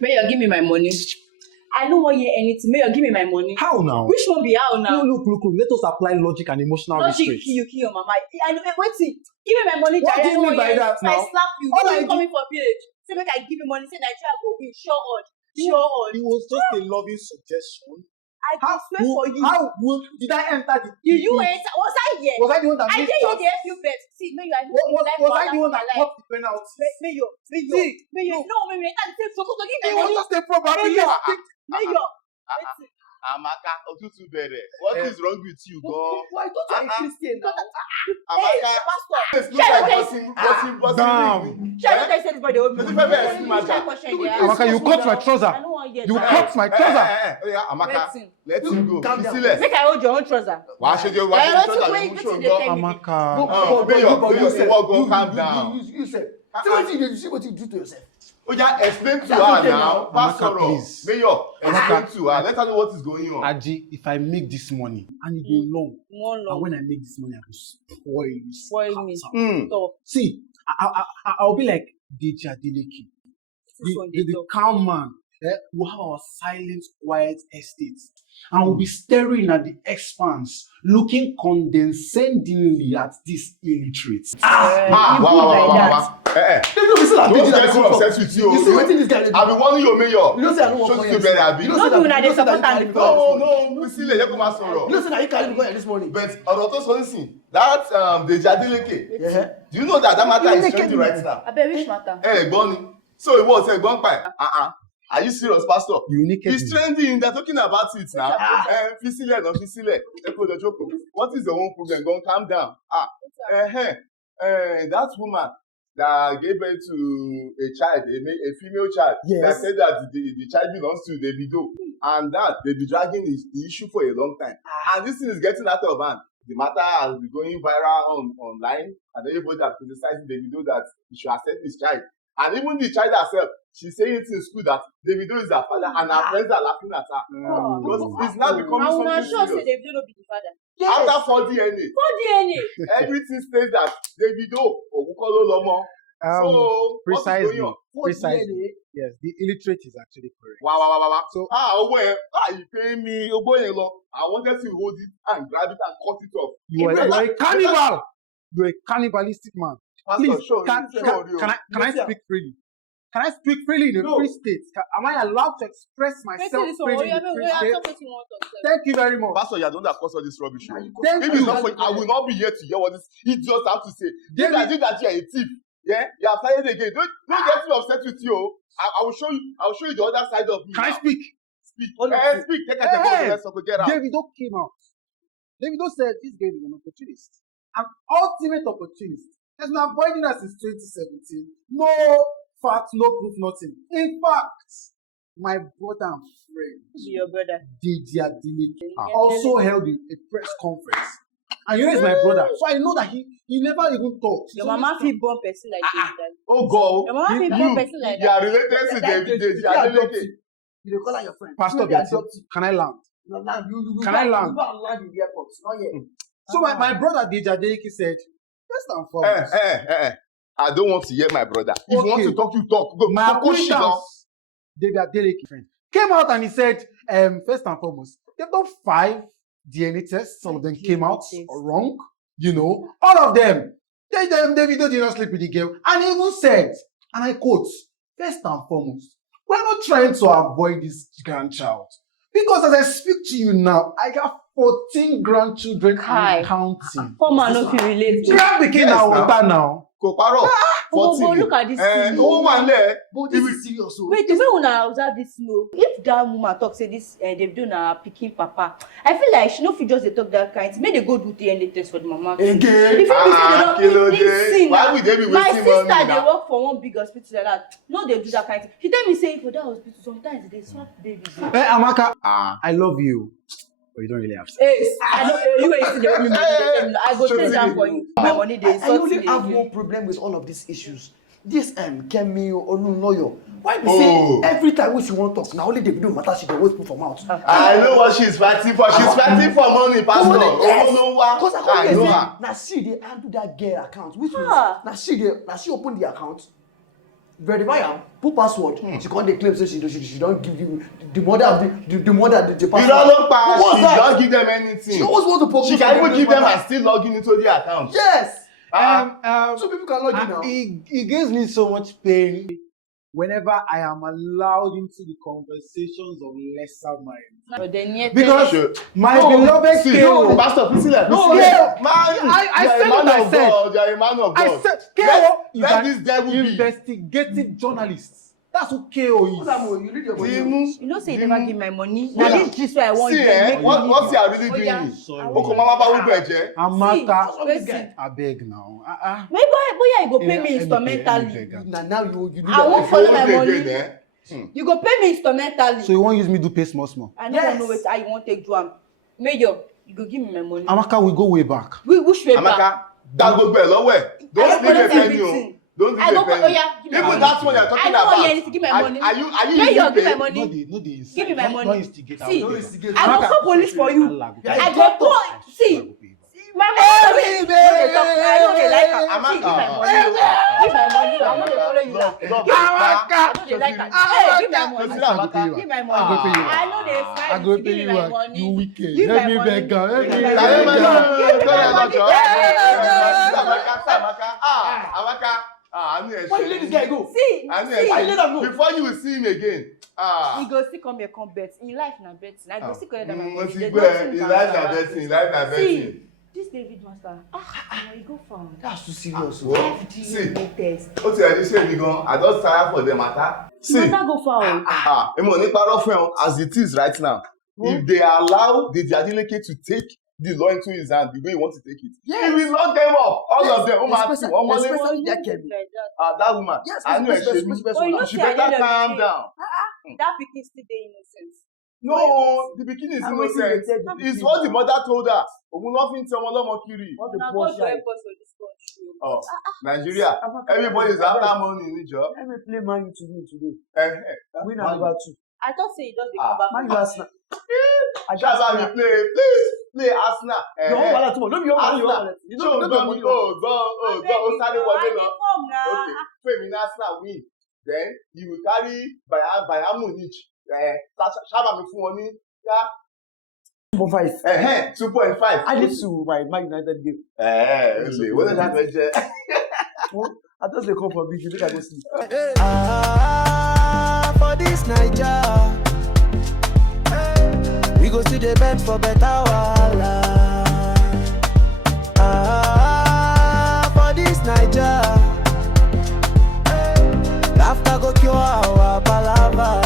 Mayor, give me my money. I don't want to hear anything. Mayor, give me my money. How now? Which one be how now? No, look. Let us apply logic and emotional Logic, restraint. kill your mama. Wait, see. Give me my money. What do you mean by that now? I slap you. All I You coming for village. Say make I give you money. Say Nigeria go win. Sure on. It was just a loving suggestion. I can swear for you. Did I enter the... Did you enter? Was I here? Was I the one that I missed didn't that? hear the few bets. See, Mayor, I Was I the one that caught the penalty? Mayor, no, Mayor, I can't say so. Give It me was money. just a probability. Mayor. Amaka, Otutu Bere, what is wrong with you, God? Why don't you Christian now? Amaka, Pastor. Damn. Shall I tell everybody? Amaka, you cut my trouser. You cut my trouser. Amaka, let him go. Make I hold your own trouser. Why should you Amaka. Mayor, calm down. You said, see what you do to yourself. Oh yeah, explain to her now. Amaka, please. Mayor, explain to her. Let her know what is going on. Aji, if I make this money and it go long, and when I make this money, I will spoil me. See, I'll be like DJ Adeleke, the calm man. We'll have our silent, quiet estates, and we'll be staring at the expanse, looking condescendingly at these illiterates. Wow. Don't get so upset with you. You see what this guy did? I've been warning you, Mayor. You don't say I don't want to better Abi. You don't say that support you No, we still let you come sorrow. You don't say that you carry me this morning. But Oroto Sonsin, that the Adeleke. Do you know that matter is trending right now? I bet which matter? Hey, Bonnie. So it was a gun pipe. Are you serious, Pastor? It's trending. They're talking about it now. Fisile, no fisile. What is the one problem? Go calm down. That woman that gave birth to a child, a female child, that said that the child belongs to Davido, and that they've been dragging the issue for a long time. And this thing is getting out of hand. The matter has been going viral online, and everybody that criticizing Davido that he should accept his child. And even the child herself, she's saying it in school that Davido is her father, and her friends are laughing at her. Because it's now becoming something serious. I'm sure Davido will be the father. Yes. After 4 DNA. 4 DNA. Everything says that Davido Ogukolo Lomo. So precisely. What's going on? Yes, the illiterate is actually correct. Wow. So you pay me, I wanted to hold it and grab it and cut it off. You are a cannibal. You're a cannibalistic man. Please, can I speak freely? Can I speak freely in a free state? Am I allowed to express myself freely in a free state? Thank you very much. Pastor, you don't cause all this rubbish. Maybe it's not for you. I will not be here to hear what this idiot have to say. If I did that, you're a thief. Yeah, you have started again. Don't get me upset with you. I will show you the other side of me. Can I speak? Speak. Speak. Take a get out. Davido came out. Davido said this game is an opportunist. An ultimate opportunist. Has been avoiding us since 2017. No facts, no proof, nothing. In fact, my brother and friend, your brother, DJ Adeleke, also held a press conference. And you know he's my brother, so I know that he never even talked. Your mama feel born person like this. Oh God! Your mama feel born person like that. You are related to DJ Adeleke. You call her your friend. Pastor, can I land? Can I land? You can't land in the airport. Not yet. So my brother DJ Adeleke said, first and foremost, I don't want to hear my brother. If you want to talk, you talk. Go. My acquaintance, David Adeleke, friend, came out and he said, first and foremost, they've done 5 DNA tests. Some of them came out wrong. You know, all of them. Davido did not sleep with the girl. And he even said, and I quote, first and foremost, we're not trying to avoid this grandchild. Because as I speak to you now, I got 14 grandchildren and counting. Poor man no feel relate. Grab the kid now. Koparo. But look at this. But this is serious. Wait, the way una observe this no. If that woman talk say this, they've done a picking papa. I feel like she no fit just dey talk that kind. Make they go do DNA test for the mama. Again. If Why would they be wasting money? My sister they work for one big hospital like that. No, they do that kind of thing. She tell me say for that hospital sometimes they swap babies. Hey Amaka, I love you. But you don't really have to. Hey, I know you ain't the money. I go change that for you. My money they I only have one problem with all of these issues. This Kemi Olunoyo. Why be say every time when she want to talk, now only Davido matter she dey always put for mouth. I know what she's fighting for. She's fighting for money, Pastor. Because I know her. Now she dey handle that girl account. Which means now she open the account. verify am, put password. She can't dey claim say she don't give you the mother of the mother the password. You don't pass. What's She that? don't give them anything. She always want to propose. She can even give them and still log into their account. Yes. So people can log in now. It gives me so much pain whenever I am allowed into the conversations of lesser minds. Because my beloved KO, Pastor, please let no, man, I said what I said. You are a man of God. I said KO is let an this devil be. investigative journalist. That's what KO is. You need your money. You know, say you never give my money. Now this is why I want See, you. what you are really doing yeah. is, Okomama Bawu Beje. Amaka, I beg now. Maybe you go pay me instrumentally. Now you need I won't follow my money. Again, You go pay me instrumentally. So you want use me do pay small? I don't know how you want to take do am. Major, you go give me my money. Amaka, we go way back. Which way back? Amaka, that go bell, don't leave a penny. Don't leave a penny. Even that one you're talking about. I don't want you to give my money. Are you Major, give my paid? money. No, Give me my money. Don't instigate. See, Don't instigate. I go call police for you. I go call. See. My money. I know they like her. See, give my money. Give my money. I'm not follow you now. Give I know they like her. Hey, give my money. Give my money. I know they smile. I go pay Give you me my back. money. You wicked. Give Let my me money. beg her. Let me Give beg my her. Why you let this guy go? See. Before you will see him again. He go still come here come bet. In life na bet. I go still call them my money. In life na betting. See. This David master, he go far. That's too serious. See, what you say again? I just tire for the matter. See, matter go far. As it is right now, if they allow the Adeleke to take the law into his hand the way he wants to take it, he will lock them up. All of them. Especially that Kemi. That woman. Yes, I know she better calm down. That pikin still dey innocent. No, the beginning is innocent. It's what the mother told her. Nothing to Kiri. Oh, Nigeria. Everybody is after money in the job. Let me play Man U to win today. Win number 2. I thought say you just dey come back. Man U Arsenal. That's how we play Arsenal. Your own wallet tomorrow. Don't be your wallet. You don't get money. Okay, Femi Arsenal win. Then you will carry Bayern Munich. Shaba mi fún wọn ní 2.5. 2.5. I need to my Man United game. What does that measure? I just dey come for big. Make I go see. For this Naija, we go see the bend for better wahala. For this Naija, laughter go cure our palava.